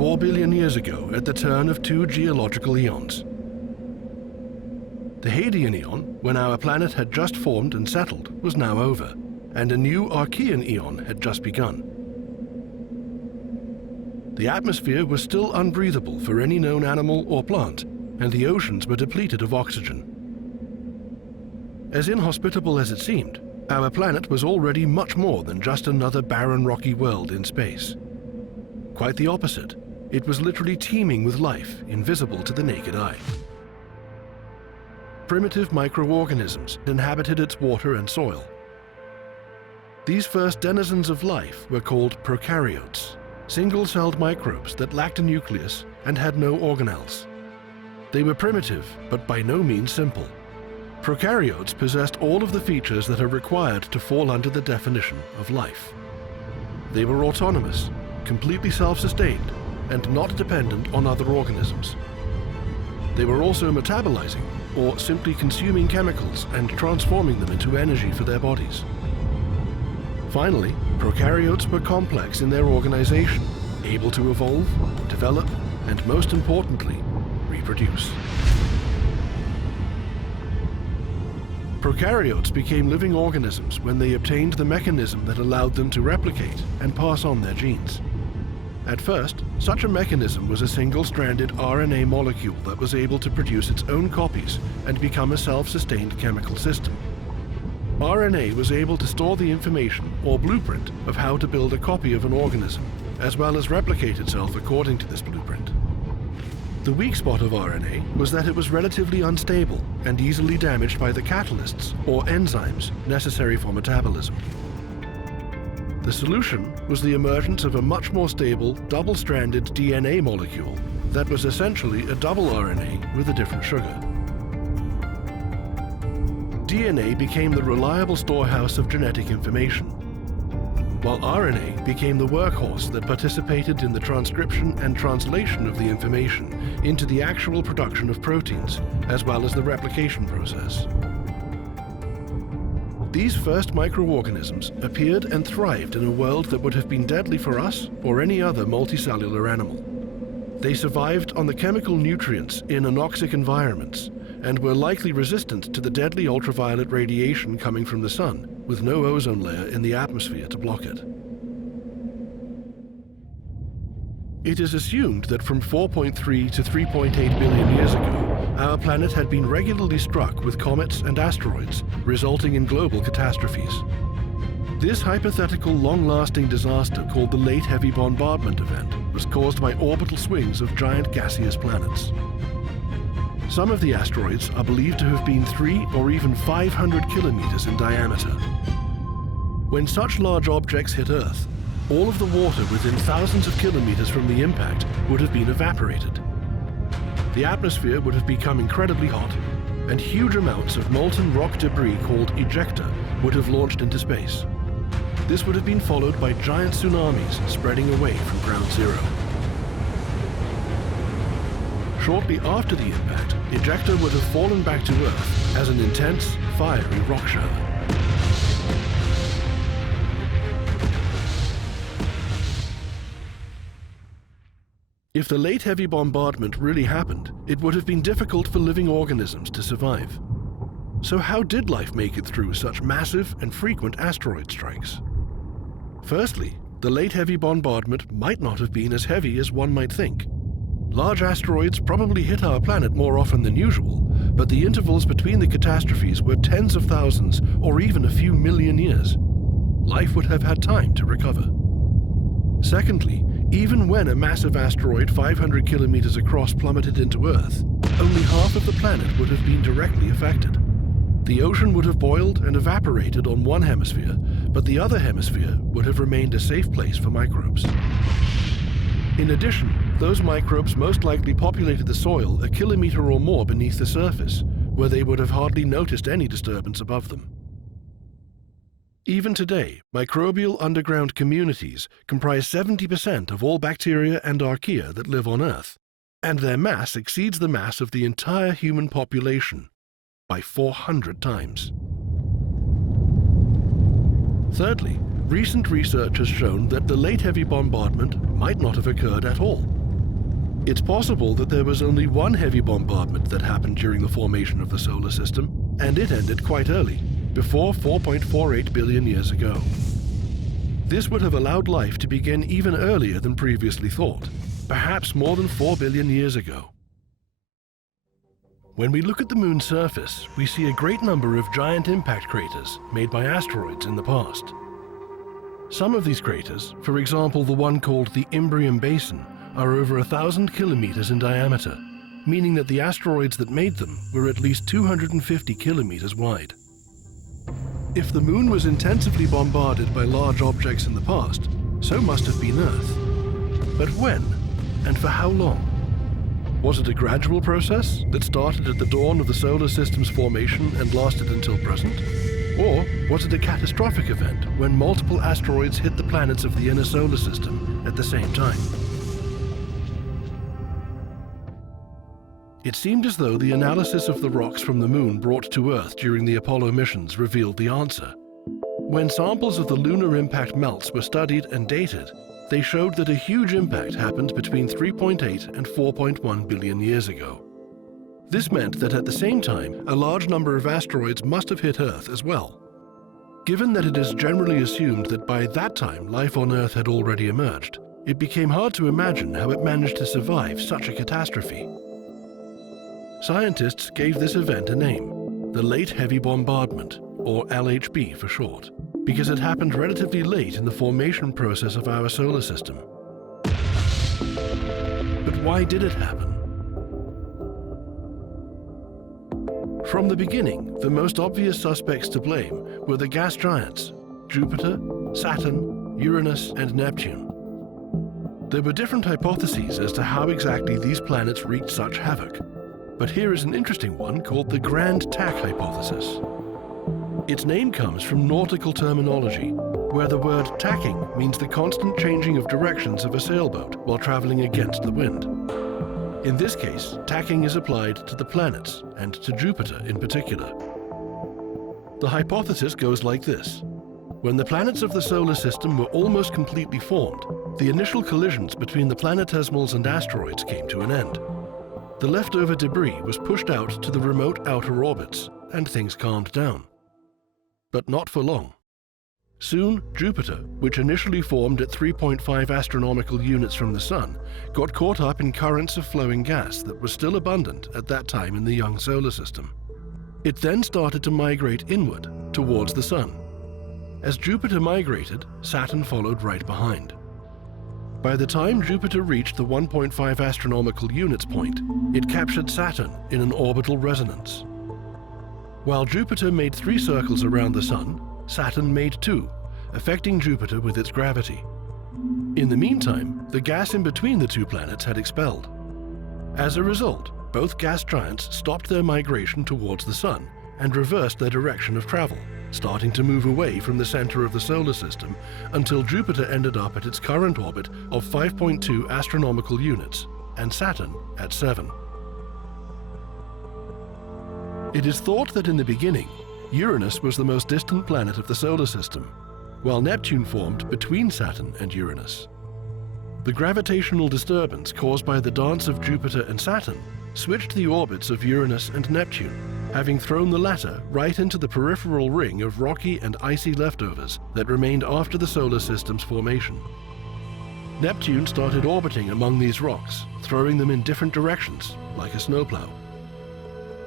4 billion years ago at the turn of two geological eons. The Archean Eon, when our planet had just formed and settled, was now over, and a new Archean Eon had just begun. The atmosphere was still unbreathable for any known animal or plant, and the oceans were depleted of oxygen. As inhospitable as it seemed, our planet was already much more than just another barren rocky world in space. Quite the opposite. It was literally teeming with life, invisible to the naked eye. Primitive microorganisms inhabited its water and soil. These first denizens of life were called prokaryotes, single-celled microbes that lacked a nucleus and had no organelles. They were primitive, but by no means simple. Prokaryotes possessed all of the features that are required to fall under the definition of life. They were autonomous, completely self-sustained, and not dependent on other organisms. They were also metabolizing, or simply consuming chemicals and transforming them into energy for their bodies. Finally, prokaryotes were complex in their organization, able to evolve, develop, and most importantly, reproduce. Prokaryotes became living organisms when they obtained the mechanism that allowed them to replicate and pass on their genes. At first, such a mechanism was a single-stranded RNA molecule that was able to produce its own copies and become a self-sustained chemical system. RNA was able to store the information or blueprint of how to build a copy of an organism, as well as replicate itself according to this blueprint. The weak spot of RNA was that it was relatively unstable and easily damaged by the catalysts or enzymes necessary for metabolism. The solution was the emergence of a much more stable, double-stranded DNA molecule that was essentially a double RNA with a different sugar. DNA became the reliable storehouse of genetic information, while RNA became the workhorse that participated in the transcription and translation of the information into the actual production of proteins, as well as the replication process. These first microorganisms appeared and thrived in a world that would have been deadly for us or any other multicellular animal. They survived on the chemical nutrients in anoxic environments and were likely resistant to the deadly ultraviolet radiation coming from the sun, with no ozone layer in the atmosphere to block it. It is assumed that from 4.3 to 3.8 billion years ago, our planet had been regularly struck with comets and asteroids, resulting in global catastrophes. This hypothetical long-lasting disaster, called the Late Heavy Bombardment Event, was caused by orbital swings of giant gaseous planets. Some of the asteroids are believed to have been 3 or even 500 kilometers in diameter. When such large objects hit Earth, all of the water within thousands of kilometers from the impact would have been evaporated. The atmosphere would have become incredibly hot, and huge amounts of molten rock debris called ejecta would have launched into space. This would have been followed by giant tsunamis spreading away from ground zero. Shortly after the impact, ejecta would have fallen back to Earth as an intense, fiery rock shower. If the late heavy bombardment really happened, it would have been difficult for living organisms to survive. So how did life make it through such massive and frequent asteroid strikes? Firstly, the late heavy bombardment might not have been as heavy as one might think. Large asteroids probably hit our planet more often than usual, but the intervals between the catastrophes were tens of thousands or even a few million years. Life would have had time to recover. Secondly, even when a massive asteroid 500 kilometers across plummeted into Earth, only half of the planet would have been directly affected. The ocean would have boiled and evaporated on one hemisphere, but the other hemisphere would have remained a safe place for microbes. In addition, those microbes most likely populated the soil a kilometer or more beneath the surface, where they would have hardly noticed any disturbance above them. Even today, microbial underground communities comprise 70% of all bacteria and archaea that live on Earth, and their mass exceeds the mass of the entire human population by 400 times. Thirdly, recent research has shown that the late heavy bombardment might not have occurred at all. It's possible that there was only one heavy bombardment that happened during the formation of the solar system, and it ended quite early, before 4.48 billion years ago. This would have allowed life to begin even earlier than previously thought, perhaps more than 4 billion years ago. When we look at the Moon's surface, we see a great number of giant impact craters made by asteroids in the past. Some of these craters, for example the one called the Imbrium Basin, are over 1,000 kilometers in diameter, meaning that the asteroids that made them were at least 250 kilometers wide. If the Moon was intensively bombarded by large objects in the past, so must have been Earth. But when, and for how long? Was it a gradual process that started at the dawn of the solar system's formation and lasted until present? Or was it a catastrophic event when multiple asteroids hit the planets of the inner solar system at the same time? It seemed as though the analysis of the rocks from the Moon brought to Earth during the Apollo missions revealed the answer. When samples of the lunar impact melts were studied and dated, they showed that a huge impact happened between 3.8 and 4.1 billion years ago. This meant that at the same time, a large number of asteroids must have hit Earth as well. Given that it is generally assumed that by that time life on Earth had already emerged, it became hard to imagine how it managed to survive such a catastrophe. Scientists gave this event a name, the Late Heavy Bombardment, or LHB for short, because it happened relatively late in the formation process of our solar system. But why did it happen? From the beginning, the most obvious suspects to blame were the gas giants, Jupiter, Saturn, Uranus, and Neptune. There were different hypotheses as to how exactly these planets wreaked such havoc, but here is an interesting one called the Grand Tack hypothesis. Its name comes from nautical terminology, where the word tacking means the constant changing of directions of a sailboat while traveling against the wind. In this case, tacking is applied to the planets, and to Jupiter in particular. The hypothesis goes like this. When the planets of the solar system were almost completely formed, the initial collisions between the planetesimals and asteroids came to an end. The leftover debris was pushed out to the remote outer orbits, and things calmed down. But not for long. Soon, Jupiter, which initially formed at 3.5 astronomical units from the Sun, got caught up in currents of flowing gas that was still abundant at that time in the young solar system. It then started to migrate inward, towards the Sun. As Jupiter migrated, Saturn followed right behind. By the time Jupiter reached the 1.5 astronomical units point, it captured Saturn in an orbital resonance. While Jupiter made 3 circles around the Sun, Saturn made 2, affecting Jupiter with its gravity. In the meantime, the gas in between the 2 planets had expelled. As a result, both gas giants stopped their migration towards the Sun and reversed their direction of travel, starting to move away from the center of the solar system until Jupiter ended up at its current orbit of 5.2 astronomical units, and Saturn at 7. It is thought that in the beginning, Uranus was the most distant planet of the solar system, while Neptune formed between Saturn and Uranus. The gravitational disturbance caused by the dance of Jupiter and Saturn switched the orbits of Uranus and Neptune, having thrown the latter right into the peripheral ring of rocky and icy leftovers that remained after the solar system's formation. Neptune started orbiting among these rocks, throwing them in different directions, like a snowplow.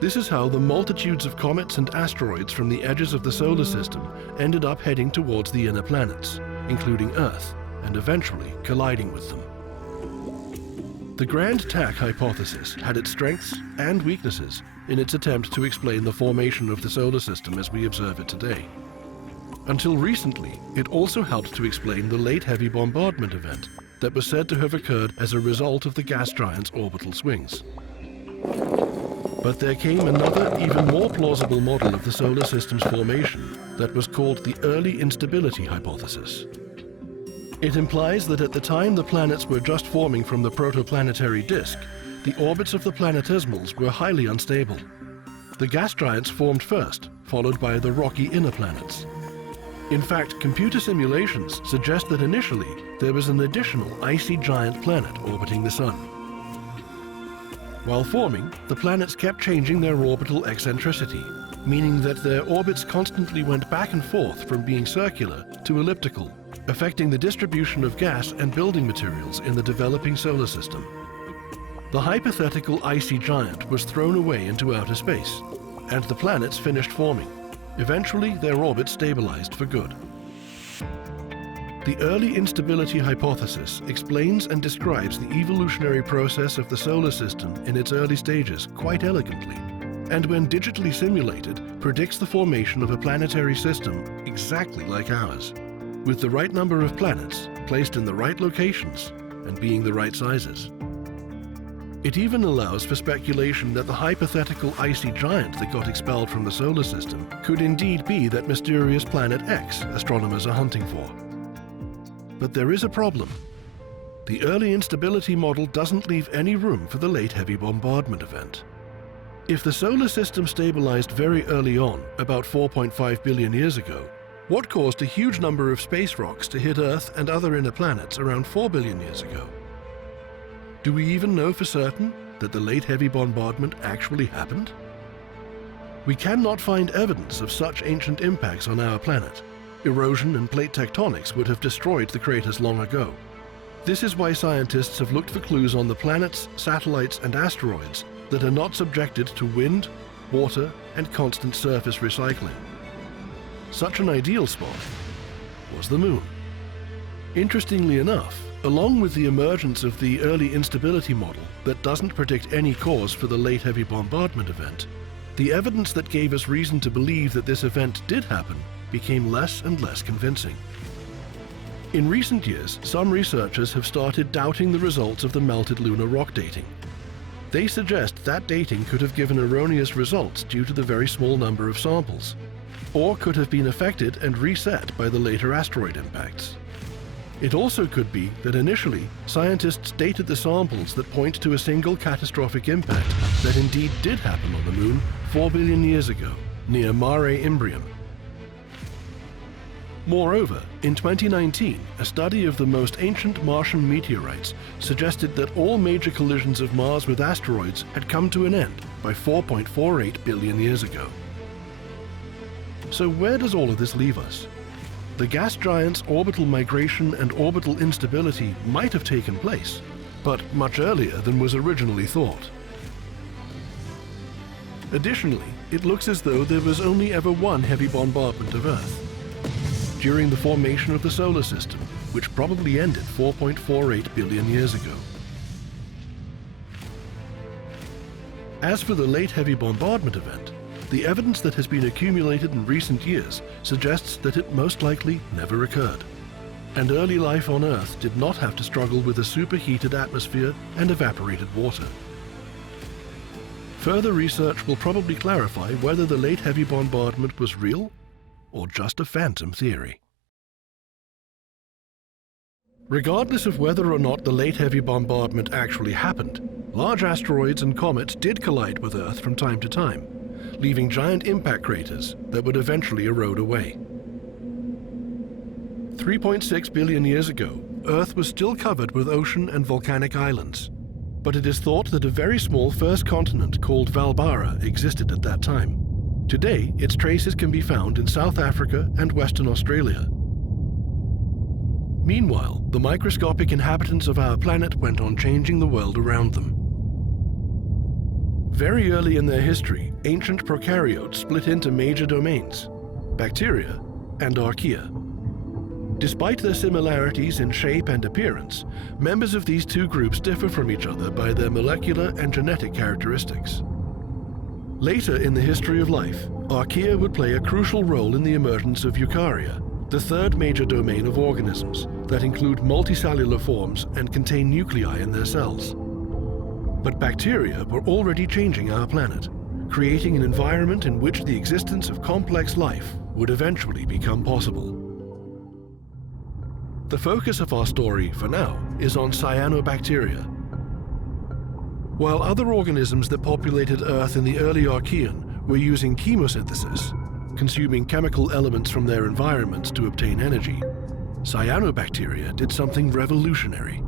This is how the multitudes of comets and asteroids from the edges of the solar system ended up heading towards the inner planets, including Earth, and eventually colliding with them. The Grand Tack hypothesis had its strengths and weaknesses in its attempt to explain the formation of the solar system as we observe it today. Until recently, it also helped to explain the late heavy bombardment event that was said to have occurred as a result of the gas giant's orbital swings. But there came another, even more plausible model of the solar system's formation that was called the early instability hypothesis. It implies that at the time the planets were just forming from the protoplanetary disk, the orbits of the planetesimals were highly unstable. The gas giants formed first, followed by the rocky inner planets. In fact, computer simulations suggest that initially there was an additional icy giant planet orbiting the Sun. While forming, the planets kept changing their orbital eccentricity, meaning that their orbits constantly went back and forth from being circular to elliptical, affecting the distribution of gas and building materials in the developing solar system. The hypothetical icy giant was thrown away into outer space, and the planets finished forming. Eventually, their orbits stabilized for good. The early instability hypothesis explains and describes the evolutionary process of the solar system in its early stages quite elegantly, and when digitally simulated, predicts the formation of a planetary system exactly like ours, with the right number of planets placed in the right locations and being the right sizes. It even allows for speculation that the hypothetical icy giant that got expelled from the solar system could indeed be that mysterious planet X astronomers are hunting for. But there is a problem. The early instability model doesn't leave any room for the late heavy bombardment event. If the solar system stabilized very early on, about 4.5 billion years ago, what caused a huge number of space rocks to hit Earth and other inner planets around 4 billion years ago? Do we even know for certain that the late heavy bombardment actually happened? We cannot find evidence of such ancient impacts on our planet. Erosion and plate tectonics would have destroyed the craters long ago. This is why scientists have looked for clues on the planets, satellites, and asteroids that are not subjected to wind, water, and constant surface recycling. Such an ideal spot was the Moon. Interestingly enough, along with the emergence of the early instability model that doesn't predict any cause for the late heavy bombardment event, the evidence that gave us reason to believe that this event did happen became less and less convincing. In recent years, some researchers have started doubting the results of the melted lunar rock dating. They suggest that dating could have given erroneous results due to the very small number of samples, or could have been affected and reset by the later asteroid impacts. It also could be that initially, scientists dated the samples that point to a single catastrophic impact that indeed did happen on the Moon 4 billion years ago, near Mare Imbrium. Moreover, in 2019, a study of the most ancient Martian meteorites suggested that all major collisions of Mars with asteroids had come to an end by 4.48 billion years ago. So where does all of this leave us? The gas giant's orbital migration and orbital instability might have taken place, but much earlier than was originally thought. Additionally, it looks as though there was only ever one heavy bombardment of Earth, during the formation of the solar system, which probably ended 4.48 billion years ago. As for the late heavy bombardment event, the evidence that has been accumulated in recent years suggests that it most likely never occurred, and early life on Earth did not have to struggle with a superheated atmosphere and evaporated water. Further research will probably clarify whether the late heavy bombardment was real or just a phantom theory. Regardless of whether or not the late heavy bombardment actually happened, large asteroids and comets did collide with Earth from time to time, leaving giant impact craters that would eventually erode away. 3.6 billion years ago, Earth was still covered with ocean and volcanic islands, but it is thought that a very small first continent called Valbara existed at that time. Today, its traces can be found in South Africa and Western Australia. Meanwhile, the microscopic inhabitants of our planet went on changing the world around them. Very early in their history, ancient prokaryotes split into major domains: bacteria and archaea. Despite their similarities in shape and appearance, members of these two groups differ from each other by their molecular and genetic characteristics. Later in the history of life, archaea would play a crucial role in the emergence of eukarya, the third major domain of organisms that include multicellular forms and contain nuclei in their cells. But bacteria were already changing our planet, creating an environment in which the existence of complex life would eventually become possible. The focus of our story, for now, is on cyanobacteria. While other organisms that populated Earth in the early Archean were using chemosynthesis, consuming chemical elements from their environments to obtain energy, cyanobacteria did something revolutionary.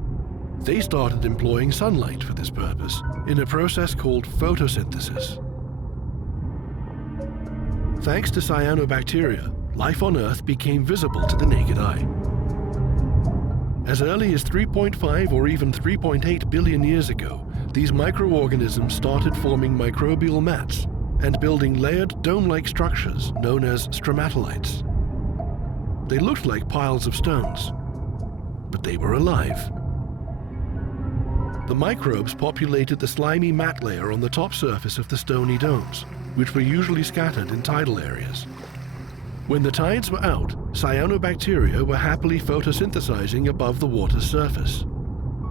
They started employing sunlight for this purpose in a process called photosynthesis. Thanks to cyanobacteria, life on Earth became visible to the naked eye. As early as 3.5 or even 3.8 billion years ago, these microorganisms started forming microbial mats and building layered dome-like structures known as stromatolites. They looked like piles of stones, but they were alive. The microbes populated the slimy mat layer on the top surface of the stony domes, which were usually scattered in tidal areas. When the tides were out, cyanobacteria were happily photosynthesizing above the water's surface.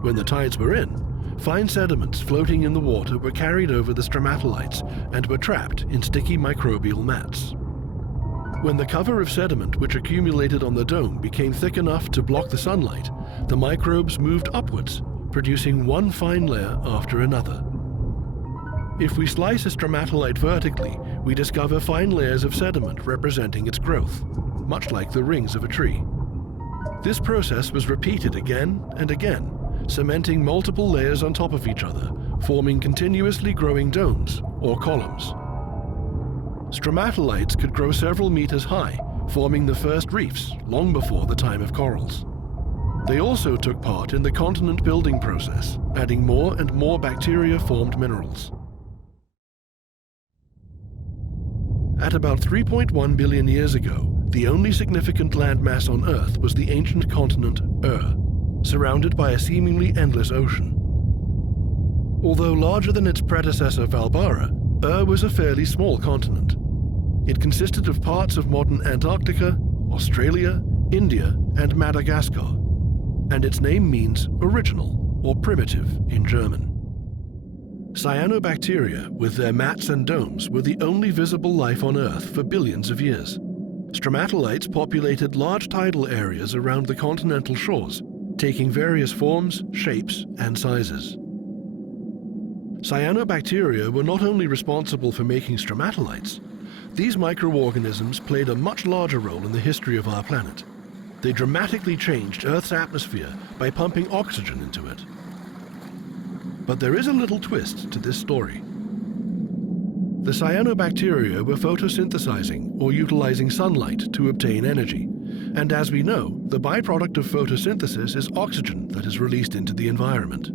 When the tides were in, fine sediments floating in the water were carried over the stromatolites and were trapped in sticky microbial mats. When the cover of sediment which accumulated on the dome became thick enough to block the sunlight, the microbes moved upwards, producing one fine layer after another. If we slice a stromatolite vertically, we discover fine layers of sediment representing its growth, much like the rings of a tree. This process was repeated again and again, cementing multiple layers on top of each other, forming continuously growing domes or columns. Stromatolites could grow several meters high, forming the first reefs long before the time of corals. They also took part in the continent building process, adding more and more bacteria-formed minerals. At about 3.1 billion years ago, the only significant landmass on Earth was the ancient continent Ur, surrounded by a seemingly endless ocean. Although larger than its predecessor Valbara, Ur was a fairly small continent. It consisted of parts of modern Antarctica, Australia, India, and Madagascar, and its name means original or primitive in German. Cyanobacteria, with their mats and domes, were the only visible life on Earth for billions of years. Stromatolites populated large tidal areas around the continental shores, taking various forms, shapes, and sizes. Cyanobacteria were not only responsible for making stromatolites. These microorganisms played a much larger role in the history of our planet. They dramatically changed Earth's atmosphere by pumping oxygen into it. But there is a little twist to this story. The cyanobacteria were photosynthesizing or utilizing sunlight to obtain energy. And as we know, the byproduct of photosynthesis is oxygen that is released into the environment.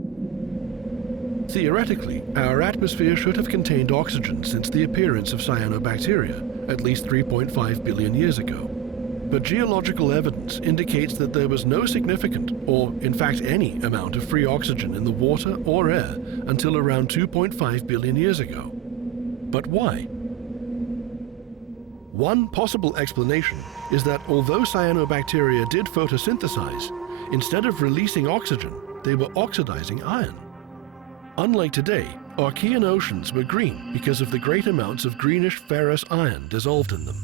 Theoretically, our atmosphere should have contained oxygen since the appearance of cyanobacteria, at least 3.5 billion years ago. But geological evidence indicates that there was no significant, or in fact any, amount of free oxygen in the water or air until around 2.5 billion years ago. But why? One possible explanation is that although cyanobacteria did photosynthesize, instead of releasing oxygen, they were oxidizing iron. Unlike today, Archean oceans were green because of the great amounts of greenish ferrous iron dissolved in them.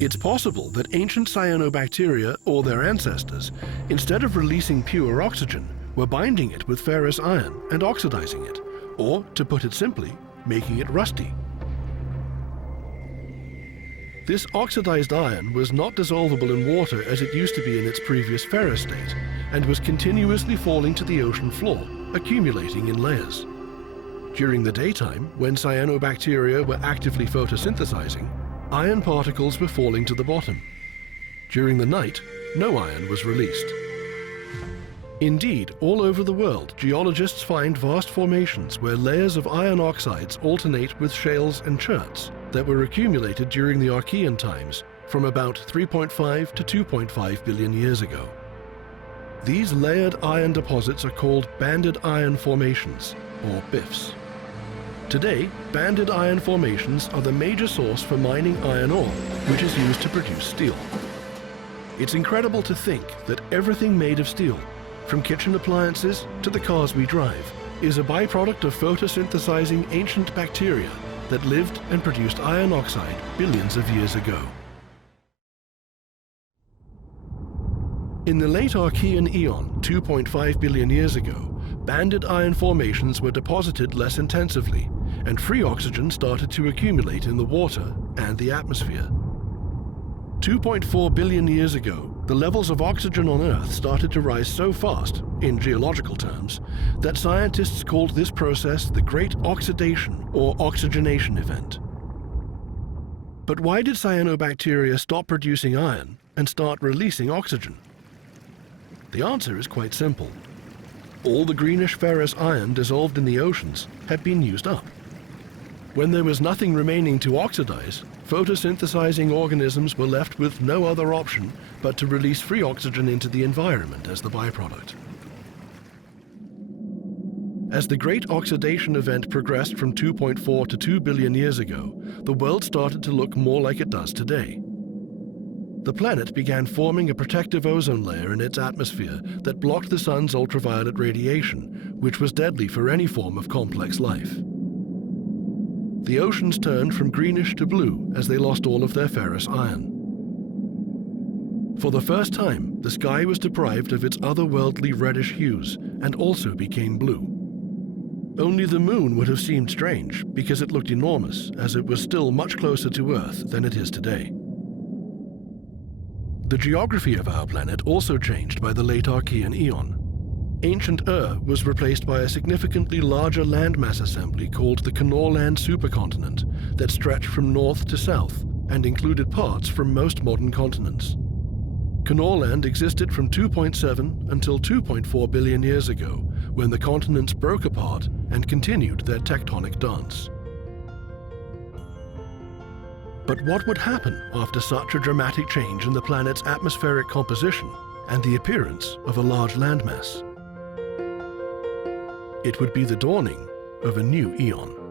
It's possible that ancient cyanobacteria, or their ancestors, instead of releasing pure oxygen, were binding it with ferrous iron and oxidizing it, or, to put it simply, making it rusty. This oxidized iron was not dissolvable in water as it used to be in its previous ferrous state, and was continuously falling to the ocean floor, accumulating in layers. During the daytime, when cyanobacteria were actively photosynthesizing, iron particles were falling to the bottom. During the night, no iron was released. Indeed, all over the world, geologists find vast formations where layers of iron oxides alternate with shales and cherts that were accumulated during the Archean times from about 3.5 to 2.5 billion years ago. These layered iron deposits are called banded iron formations, or BIFs. Today, banded iron formations are the major source for mining iron ore, which is used to produce steel. It's incredible to think that everything made of steel, from kitchen appliances to the cars we drive, is a byproduct of photosynthesizing ancient bacteria that lived and produced iron oxide billions of years ago. In the late Archean Eon, 2.5 billion years ago, banded iron formations were deposited less intensively, and free oxygen started to accumulate in the water and the atmosphere. 2.4 billion years ago, The levels of oxygen on Earth started to rise so fast, in geological terms, that scientists called this process the Great Oxidation or Oxygenation Event. But why did cyanobacteria stop producing iron and start releasing oxygen? The answer is quite simple. All the greenish ferrous iron dissolved in the oceans had been used up. When there was nothing remaining to oxidize, photosynthesizing organisms were left with no other option but to release free oxygen into the environment as the byproduct. As the Great Oxidation Event progressed from 2.4 to 2 billion years ago, the world started to look more like it does today. The planet began forming a protective ozone layer in its atmosphere that blocked the sun's ultraviolet radiation, which was deadly for any form of complex life. The oceans turned from greenish to blue as they lost all of their ferrous iron. For the first time, the sky was deprived of its otherworldly reddish hues and also became blue. Only the moon would have seemed strange because it looked enormous, as it was still much closer to Earth than it is today. The geography of our planet also changed by the late Archean Eon. Ancient was replaced by a significantly larger landmass assembly called the Land supercontinent that stretched from north to south and included parts from most modern continents. Land existed from 2.7 until 2.4 billion years ago, when the continents broke apart and continued their tectonic dance. But what would happen after such a dramatic change in the planet's atmospheric composition and the appearance of a large landmass? It would be the dawning of a new eon.